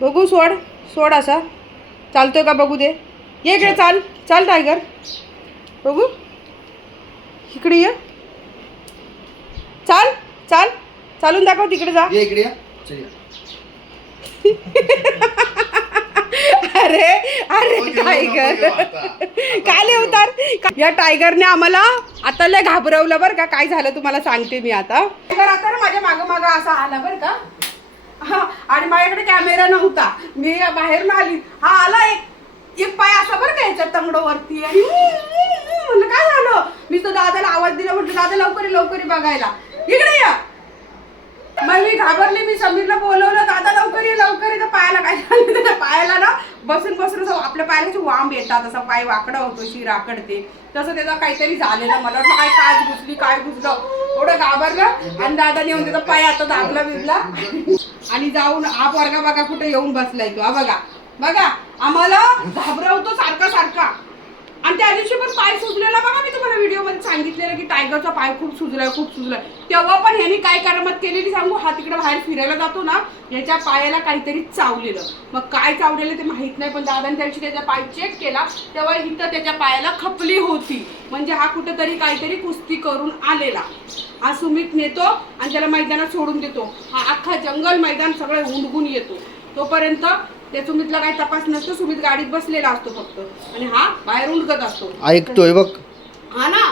बघू सोड. सोड असा. चालतोय का बघू दे. ये इकडे चाल. चाल. टायगर बघू. इकडे ये. चाल. चाल. चालून दाखव तिकडे जा. ये इकडे या. चल या. अरे अरे नको घेऊ, नको टायगर घेऊ आता. काय लय उतार. या टायगरने आम्हाला आता लय घाबरवलं बरं का. काय झालं तुम्हाला सांगते मी आता. टायगर आता ना माझ्या मागं मागं असा आला बरं का. आणि माझ्याकडे कॅमेरा नव्हता. मी बाहेरून आली. हा आला एक एक पाय असा बरं का याच्या तंगडोवरती. आणि म्हणलं काय झालं? मी तो दादाला आवाज दिला म्हटलं दादा लवकर लवकर बघायला. इकडे या. मग मी घाबरली मी समीरला बोलवलं दादा लवकर ये तर पायाला काय झालं त्याच्या पायाला ना बसून बसून असं आपल्या पायाला कशी वांब येतात. असं पाय वाकडा होतो शिर आकडते. तसं त्याचा काहीतरी झालेलं. मला वाटलं काय काय घुसली काय घुसलं? एवढं घाबरलं. आणि दादा नेऊन त्याचा पाय आता दाबला बिबला. आणि जाऊन हा वर्गा बघा कुठे येऊन बसलाय तो. हा बघा. बघा आम्हाला घाबरवतो सारखा सारखा. आणि त्या दिवशी पण पाय सुजलेला बघा मी तुम्हाला व्हिडिओमध्ये सांगितलेलं की टायगरचा पाय खूप सुजलाय खूप सुजलाय. तेव्हा पण ह्यानी काय करामत केलेली सांगू? हा तिकडे बाहेर फिरायला जातो ना याच्या पायाला काहीतरी चावलेलं. मग काय चावलेलं ते माहीत नाही पण दादाने त्या दिवशी त्याचा पाय चेक केला तेव्हा इथं त्याच्या पायाला खपली होती. म्हणजे हा कुठेतरी काहीतरी कुस्ती करून आलेला. हा सुमित नेतो आणि त्याला मैदानात सोडून देतो. हा अख्खा जंगल मैदान सगळं उंडगून येतो. तोपर्यंत त्या सुमितला काही तपास नसतो सुमित गाडीत बसलेला असतो फक्त. आणि हा बाहेर उंडकत असतो. ऐकतोय बघ. हा ना.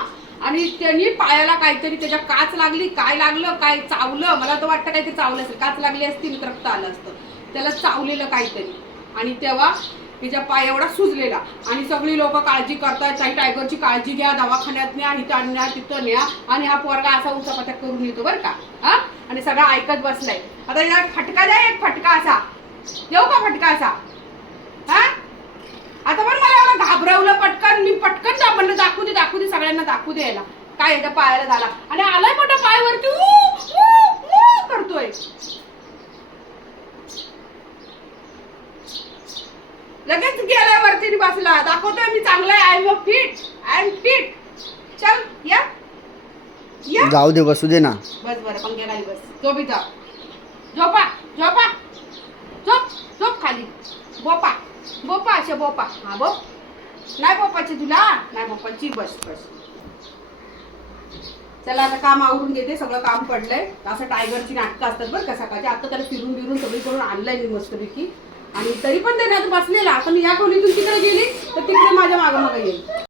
आणि त्यांनी पायाला काहीतरी त्याच्या काच लागली काय लागलं काय चावलं? मला तर वाटतं काहीतरी चावलं असेल. काच लागली असती ना रक्त आलं असतं. त्याला चावलेलं काहीतरी. आणि तेव्हा तिच्या पाय एवढा सुजलेला. आणि सगळी लोक काळजी करतायत. काही टायगरची काळजी घ्या दवाखान्यात न्या इथं आणण्या तिथं न्या. आणि हा पोरगा असा उचापत्या करून येतो बरं का. हा? आणि सगळं ऐकत बसलाय. आता फटका द्या एक फटका असा. येऊ का फटका असा हा आता पण मला एवढं घाबरवलं पटकन मी पटकन दा- म्हणलं दाखवू दे दाखवू दे सगळ्यांना दाखवू दे याला काय याच्या पायाला झाला. आणि आलाय मोठा ऊ, ऊ करतोय. लगेच गेलाय वरती बसला. दाखवतोय मी चांगला आहे I am fit I am fit चल या. या. जाऊ दे बसू दे ना. बस बरं पंख्याखाली बस. झोप इथं. झोपा झोपा. झोप झोप खाली. बोपा. बोपा अशा बोपा. हा बोप. नाही पप्पाची तुला? नाही पप्पाची बस बस. चला आता काम आवरून घेते सगळं काम पडलंय. असं टायगरची नाटकं असतात बरं का सकाळची. आता त्याला फिरून बिरून सगळी करून आणलंय मी मस्तपैकी. आणि तरी पण त्याने आता बसलेला. आता मी या खोलीतून तिकडे गेली तर तिकडे माझ्या मागं मागं येईल.